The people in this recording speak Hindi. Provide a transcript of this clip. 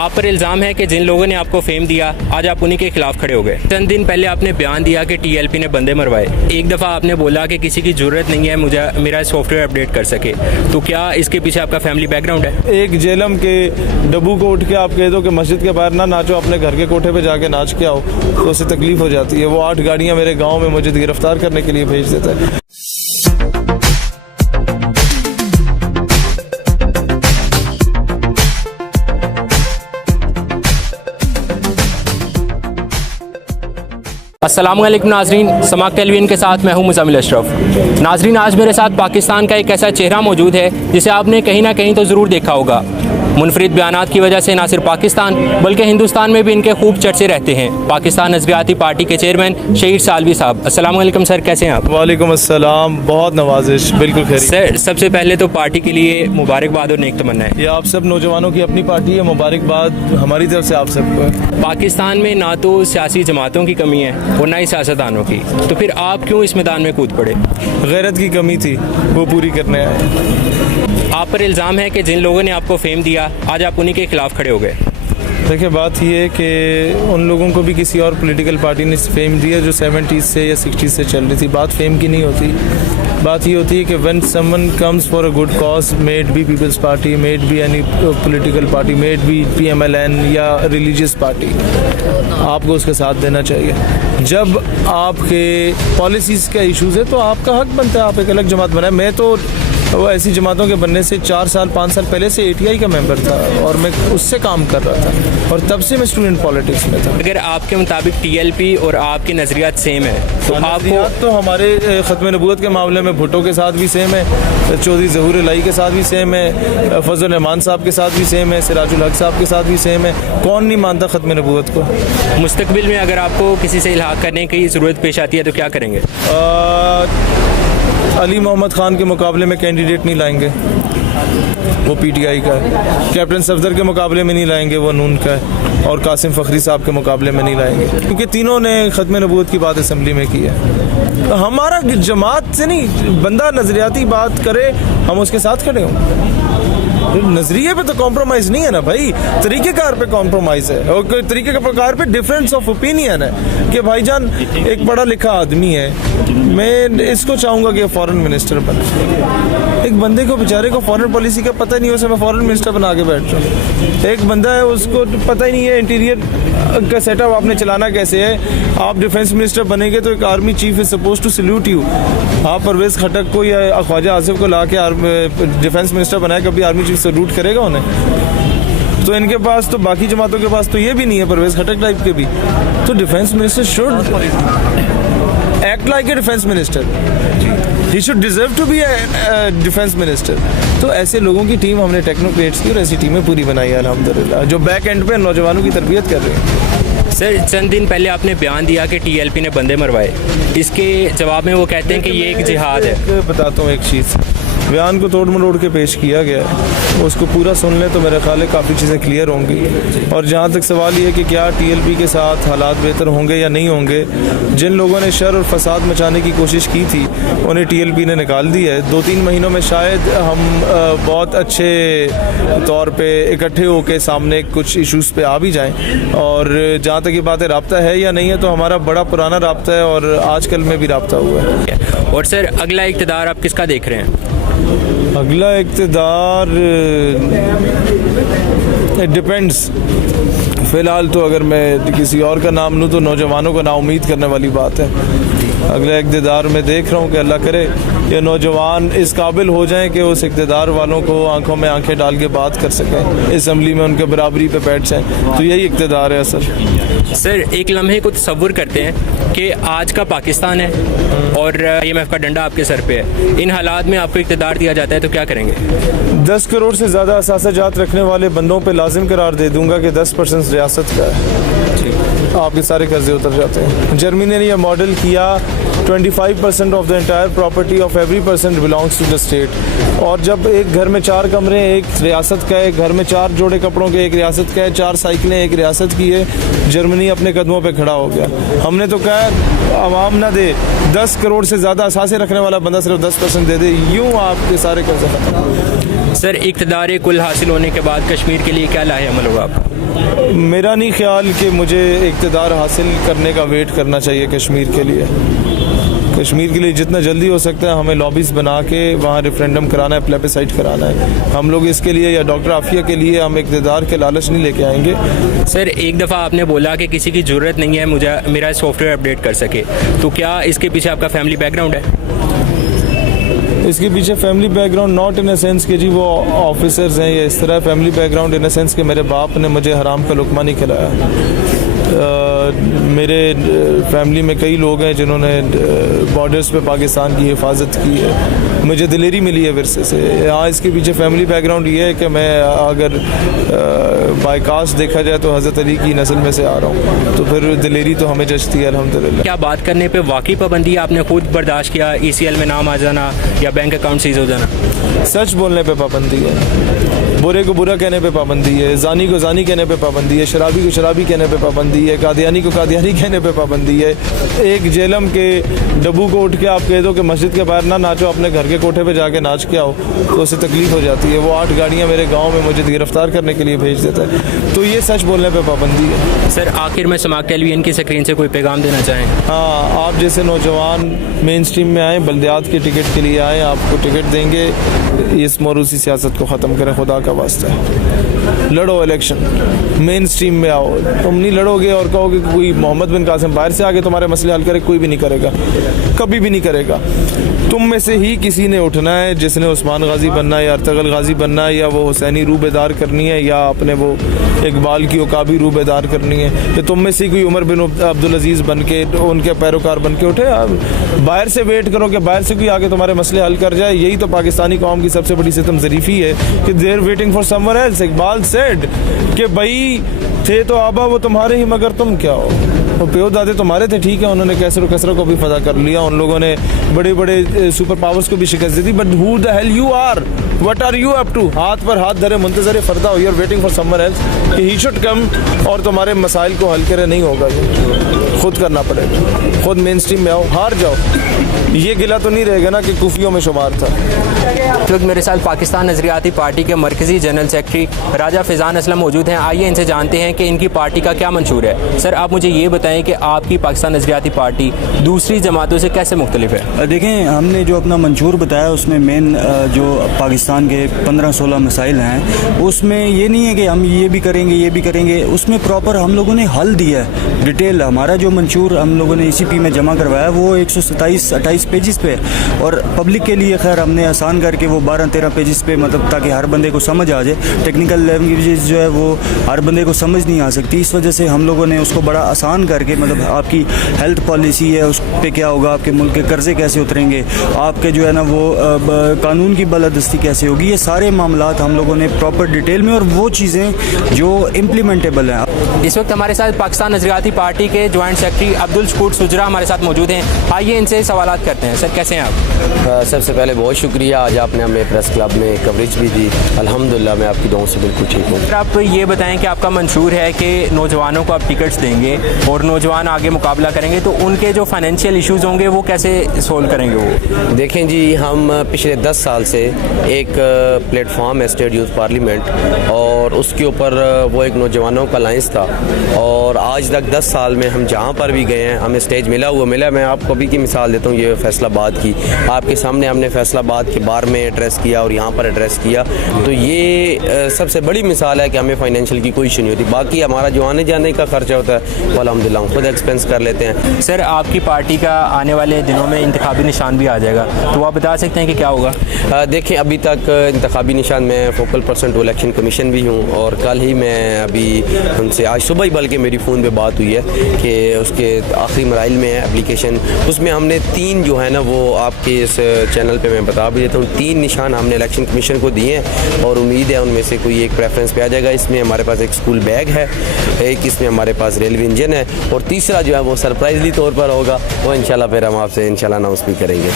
आप पर इल्ज़ाम है कि जिन लोगों ने आपको फेम दिया आज आप उन्हीं के खिलाफ खड़े हो गए। चंद दिन पहले आपने बयान दिया कि टीएलपी ने बंदे मरवाए। एक दफ़ा आपने बोला कि किसी की ज़रूरत नहीं है मुझे मेरा सॉफ्टवेयर अपडेट कर सके। तो क्या इसके पीछे आपका फैमिली बैकग्राउंड है? एक जेलम के डब्बू को उठ के आप कह दो कि मस्जिद के बाहर ना नाचो, अपने घर के कोठे पे जाके नाच के आओ, तो उससे तकलीफ हो जाती है। वो 8 गाड़ियाँ मेरे गाँव में मुझे गिरफ्तार करने के लिए भेज देता है। अस्सलामुअलैकुम नाजरीन, समाक टेलीविजन के साथ मैं हूं मुज़म्मिल अशरफ। नाजरीन, आज मेरे साथ पाकिस्तान का एक ऐसा चेहरा मौजूद है जिसे आपने कहीं ना कहीं तो ज़रूर देखा होगा। मुनफरिद बयानात की वजह से ना सिर्फ पाकिस्तान बल्कि हिंदुस्तान में भी इनके खूब चर्चे रहते हैं। पाकिस्तान नज़रियाती पार्टी के चेयरमैन शहीद सालवी साहब, अस्सलामुअलैकुम सर, कैसे हैं आप? वालेकुम अस्सलाम, बहुत नवाजिश, बिल्कुल खैर। सर, सबसे पहले तो पार्टी के लिए मुबारकबाद और नेक तमन्ना है। ये आप सब नौजवानों की अपनी पार्टी है, मुबारकबाद हमारी तरफ से आप सबको है। पाकिस्तान में ना तो सियासी जमातों की कमी है और ना ही सियासतदानों की, तो फिर आप क्यों इस मैदान में कूद पड़े? गैरत की कमी थी, वो पूरी करने आए। आप पर इल्ज़ाम है कि जिन लोगों ने आपको फेम दिया आज आप उन्हीं के खिलाफ खड़े हो गए। देखिए, बात ये है कि उन लोगों को भी किसी और पॉलिटिकल पार्टी ने फेम दिया जो 70s से या 60s से चल रही थी। बात फेम की नहीं होती, बात ये होती है कि when someone comes for a good cause, may it be people's party, may it be any political party, may it be PMLN या रिलीजियस पार्टी, आपको उसका साथ देना चाहिए। जब आपके पॉलिसीज़ का इशूज़ है तो आपका हक बनता है आप एक अलग जमात बनाए। मैं तो वो ऐसी जमातों के बनने से 4 साल 5 साल पहले से ATI का मेंबर था और मैं उससे काम कर रहा था और तब से मैं स्टूडेंट पॉलिटिक्स में था। अगर आपके मुताबिक TLP और आपकी नज़रियात सेम है तो आपको तो हमारे ख़त्म नबूवत के मामले में भुट्टो के साथ भी सेम है, चौधरी ज़हूर इलाही के साथ भी सेम है, फजल रहमान साहब के साथ भी सेम है, सिराजुल हक साहब के साथ भी सेम है। कौन नहीं मानता ख़त्म नबूवत को? मुस्तकबिल में अगर आपको किसी से इल्हाक करने की ज़रूरत पेश आती है तो क्या करेंगे? अली मोहम्मद ख़ान के मुकाबले में कैंडिडेट नहीं लाएंगे, वो PTI का है। कैप्टन सफदर के मुकाबले में नहीं लाएंगे, वो नून का है। और कासिम फ़खरी साहब के मुकाबले में नहीं लाएंगे, क्योंकि तीनों ने ख़त्म नबूवत की बात असेंबली में की है। हमारा जमात से नहीं, बंदा नज़रियाती बात करे हम उसके साथ खड़े हों। नजरिए पे तो कॉम्प्रोमाइज़ नहीं है ना भाई, तरीक़ेकार पे कॉम्प्रोमाइज़ है और तरीके कार पे डिफरेंस ऑफ ओपिनियन है कि भाईजान एक पढ़ा लिखा आदमी है, मैं इसको चाहूँगा कि फॉरेन मिनिस्टर बने। एक बंदे को बेचारे को फॉरेन पॉलिसी का पता ही नहीं, उसे मैं फॉरेन मिनिस्टर बना के बैठ रहा हूँ। एक बंदा है उसको पता ही नहीं है इंटीरियर का सेटअप आपने चलाना कैसे है। आप डिफेंस मिनिस्टर बनेंगे तो एक army chief is suppose to salute you. आप परवेज़ खटक को या ख्वाजा आसिफ को ला के डिफेंस मिनिस्टर बनाए, कभी आर्मी चीफ सल्यूट करेगा उन्हें? तो इनके पास तो, बाकी जमातों के पास तो ये भी नहीं है, परवेज़ खटक टाइप के भी। तो defence minister should act like a defence minister, he should deserve to be a defence minister. तो ऐसे लोगों की टीम हमने टेक्नोक्रेट्स की और ऐसी टीमें पूरी बनाई है अल्हम्दुलिल्लाह, जो बैक एंड पे नौजवानों की तरबियत कर रहे हैं। सर, चंद दिन पहले आपने बयान दिया कि TLP ने बंदे मरवाए। इसके जवाब में वो कहते हैं कि ये एक जिहाद है। बताता हूँ एक चीज़, बयान को तोड़ मरोड़ के पेश किया गया है, उसको पूरा सुन लें तो मेरे ख्याल है काफ़ी चीज़ें क्लियर होंगी। और जहाँ तक सवाल ये है कि क्या TLP के साथ हालात बेहतर होंगे या नहीं होंगे, जिन लोगों ने शर और फसाद मचाने की कोशिश की थी उन्हें TLP ने निकाल दिया है। 2-3 महीनों में शायद हम बहुत अच्छे तौर पे इकट्ठे होकर सामने कुछ इशूज़ पे आ भी जाएँ। और जहाँ तक ये बात है राब्ता है या नहीं है, तो हमारा बड़ा पुराना राब्ता है और आजकल में भी राब्ता हुआ है। और सर, अगला इक़्तिदार आप किसका देख रहे हैं? अगला इक़्तिदार इट डिपेंड्स। फ़िलहाल तो अगर मैं किसी और का नाम लूँ तो नौजवानों को नाउम्मीद करने वाली बात है। अगला इक़्तिदार में देख रहा हूँ कि अल्लाह करे ये नौजवान इस काबिल हो जाएं कि उस इक़्तिदार वालों को आंखों में आंखें डाल के बात कर सकें, असम्बली में उनके बराबरी पे बैठ जाएं। तो यही इक़्तिदार है असल। सर, एक लम्हे को तसव्वुर करते हैं कि आज का पाकिस्तान है और IMF का डंडा आपके सर पे है। इन हालात में आपको इक़्तिदार दिया जाता है तो क्या करेंगे? 10 करोड़ से ज़्यादा असासाजात रखने वाले बंदों पे लाजिम करार दे दूंगा कि 10% रियासत का है, आपके सारे कर्जे उतर जाते हैं। जर्मनी ने यह मॉडल किया, 25% of the entire property of every person belongs to the state. और जब एक घर में 4 कमरे एक रियासत का है, एक घर में 4 जोड़े कपड़ों के एक रियासत का है, 4 साइकिलें एक रियासत की है, जर्मनी अपने कदमों पे खड़ा हो गया। हमने तो कहा आवाम ना दे, 10 करोड़ से ज़्यादा असासे रखने वाला बंदा सिर्फ 10% दे दे, यूँ आपके सारे कर्जे खत्म। सर इक़्तिदार कुल हासिल होने के बाद कश्मीर के लिए क्या लाहेअमल होगा आपका? मेरा नहीं ख्याल कि मुझे इक़्तिदार हासिल करने का वेट करना चाहिए कश्मीर के लिए। कश्मीर के लिए जितना जल्दी हो सकता है हमें लॉबीज़ बना के वहाँ रेफरेंडम कराना है, प्लेबिसाइट कराना है। हम लोग इसके लिए या डॉक्टर आफिया के लिए हम इक़्तिदार के लालच नहीं लेके आएंगे। सर एक दफ़ा आपने बोला कि किसी की ज़रूरत नहीं है मुझे मेरा सॉफ्टवेयर अपडेट कर सके, तो क्या इसके पीछे आपका फैमिली बैकग्राउंड है? इसके पीछे family background not in a sense कि जी वो ऑफिसर्स हैं या इस तरह, family background in a sense कि मेरे बाप ने मुझे हराम का लुकमा नहीं खिलाया। मेरे फैमिली में कई लोग हैं जिन्होंने बॉर्डर्स पे पाकिस्तान की हिफाजत की है, मुझे दिलेरी मिली है विरसे से। हाँ, इसके पीछे फैमिली बैकग्राउंड ये है कि मैं अगर बाय कास्ट देखा जाए तो हज़रत अली की नस्ल में से आ रहा हूँ, तो फिर दिलेरी तो हमें जचती है अल्हम्दुलिल्लाह। क्या बात करने पे वाकई पाबंदी आपने खुद बर्दाश्त किया, ECL में नाम आ जाना या बैंक अकाउंट सीज हो जाना? सच बोलने पे पाबंदी है, बुरे को बुरा कहने पे पाबंदी है, जानी को जानी कहने पे पाबंदी है, शराबी को शराबी कहने पे पाबंदी है, कादियानी को कादियानी कहने पे पाबंदी है। एक जेलम के डब्बू को उठ के आप कह दो कि मस्जिद के बाहर ना नाचो, अपने घर के कोठे पे जाके नाच के आओ, तो उससे तकलीफ हो जाती है। वो 8 गाड़ियाँ मेरे गाँव में मुझे गिरफ्तार करने के लिए भेज देता है, तो ये सच बोलने पर पाबंदी है। सर आखिर में समाक टेलीविजन की स्क्रीन से कोई पैगाम देना चाहें? हाँ, आप जैसे नौजवान मेन स्ट्रीम में आएँ, बल्दियात के टिकट के लिए आएँ, आपको टिकट देंगे। इस मोरूसी सियासत को ख़त्म करें, खुदा का वास्ता है। लड़ो इलेक्शन, मेन स्ट्रीम में आओ। तुम नहीं लड़ोगे और कहोगे कि कोई मोहम्मद बिन कासिम बाहर से आके तुम्हारे मसले हल करे, कोई भी नहीं करेगा, कभी भी नहीं करेगा। तुम में से ही किसी ने उठना है जिसने उस्मान गाजी बनना है या अर्तगल गाजी बनना है, या वो हुसैनी रूबेदार करनी है, या अपने वो इकबाल की उकाबी रूबेदार करनी है, कि तुम में से कोई उमर बिन अब्दुल अजीज़ बन के उनके पैरोकार बन के उठे। बाहर से वेट करो कि बाहर से कोई आके तुम्हारे मसले हल कर जाए। यही तो पाकिस्तानी कौम की सबसे बड़ी सितम ज़रीफ़ी है कि there waiting for someone else. Iqbal said कि भाई थे तो आबा वो तुम्हारे ही, मगर तुम क्या हो। वो प्यो दादे तुम्हारे थे, ठीक है, उन्होंने कैसर कसरों को भी फदा कर लिया, उन लोगों ने बड़े बड़े सुपर पावर्स को भी शिकस्त दी थी, but who the hell you are, what are you up to? हाथ पर हाथ धरे मुंतज़र फरदा हो, you are waiting for someone else कि ही शुड कम और तुम्हारे मसाइल को हल करे। नहीं होगा, ये खुद करना पड़ेगा। खुद मेन स्ट्रीम में आओ, हार जाओ, ये गिला तो नहीं रहेगा ना कि कुफियों में शुमार था। इस वक्त मेरे साथ पाकिस्तान नज़रियाती पार्टी के मरकज़ी जनरल सेक्रेटरी राजा फ़ैज़ान असलम मौजूद हैं। आइए इनसे जानते हैं कि इनकी पार्टी का क्या मंशूर है। सर आप मुझे ये बताएं कि आपकी पाकिस्तान नज़रियाती पार्टी दूसरी जमातों से कैसे मुख्तलिफ है? देखें, हमने जो अपना मंशूर बताया उसमें मेन जो पाकिस्तान के 15-16 मसाइल हैं, उसमें ये नहीं है कि हम ये भी करेंगे ये भी करेंगे, उसमें प्रॉपर हम लोगों ने हल दिया है डिटेल। हमारा जो मंशूर हम लोगों ने ECP में जमा करवाया वो 127-28 पेजेस पे, और पब्लिक के लिए खैर हमने आसान करके वो 12-13 पेजेस पे, मतलब ताकि हर बंदे को समझ आ जाए। टेक्निकल लैंग्वेजेस जो है वो हर बंदे को समझ नहीं आ सकती, इस वजह से हम लोगों ने उसको बड़ा आसान करके, मतलब आपकी हेल्थ पॉलिसी है उस पर क्या होगा, आपके मुल्क के कर्जे कैसे उतरेंगे, आपके जो है ना वो कानून की बालादस्ती कैसे होगी, ये सारे मामलात हम लोगों ने प्रॉपर डिटेल में, और वो चीज़ें जो इम्प्लीमेंटेबल हैं। इस वक्त हमारे साथ पाकिस्तान नज़रियाती पार्टी के जॉइंट सेक्रेटरी अब्दुल शकूर सुजरा हमारे साथ मौजूद हैं। आइए इनसे सवालात करते हैं। सर कैसे हैं आप? सबसे पहले बहुत शुक्रिया, आज आपने हमें प्रेस क्लब में कवरेज भी दी, अल्हम्दुलिल्लाह मैं आपकी दुआओं से बिल्कुल ठीक हूँ। सर आप ये बताएं कि आपका मंशूर है कि नौजवानों को आप टिकट्स देंगे और नौजवान आगे मुकाबला करेंगे, तो उनके जो फाइनेंशियल इशूज़ होंगे वो कैसे सोल्व करेंगे? वो देखें जी, हम पिछले 10 साल से एक प्लेटफॉर्म है स्टेट यूथ पार्लियामेंट, और उसके ऊपर वो एक नौजवानों का लाइंस था, और आज तक 10 साल में हम जहाँ पर भी गए हैं हमें स्टेज मिला। मैं आपको अभी की मिसाल देता हूँ, ये फैसलाबाद की, आपके सामने हमने फैसलाबाद के बार में एड्रेस किया और यहाँ पर एड्रेस किया, तो ये सबसे बड़ी मिसाल है कि हमें फाइनेंशियल की कोई इशू नहीं होती। बाकी हमारा जो आने जाने का खर्चा होता है वो अल्हम्दुलिल्लाह खुद एक्सपेंस कर लेते हैं। सर आपकी पार्टी का आने वाले दिनों में इंतखाबी निशान भी आ जाएगा, तो आप बता सकते हैं कि क्या होगा? देखें, अभी तक इंतखाबी निशान में focal person to election commission भी हूँ, और कल ही मैं अभी उनसे, आज सुबह ही बल्कि मेरी फ़ोन पे बात हुई है कि उसके आखिरी मराइल में है एप्लीकेशन। उसमें हमने 3 जो है ना वो आपके इस चैनल पे मैं बता भी देता हूँ, 3 निशान हमने इलेक्शन कमीशन को दिए हैं, और उम्मीद है उनमें से कोई एक प्रेफरेंस पे आ जाएगा। इसमें हमारे पास एक स्कूल बैग है, एक इसमें हमारे पास रेलवे इंजन है, और तीसरा जो है वो सरप्राइजली तौर पर होगा, वो इंशाल्लाह फिर हम आपसे इंशाल्लाह अनाउंस भी करेंगे।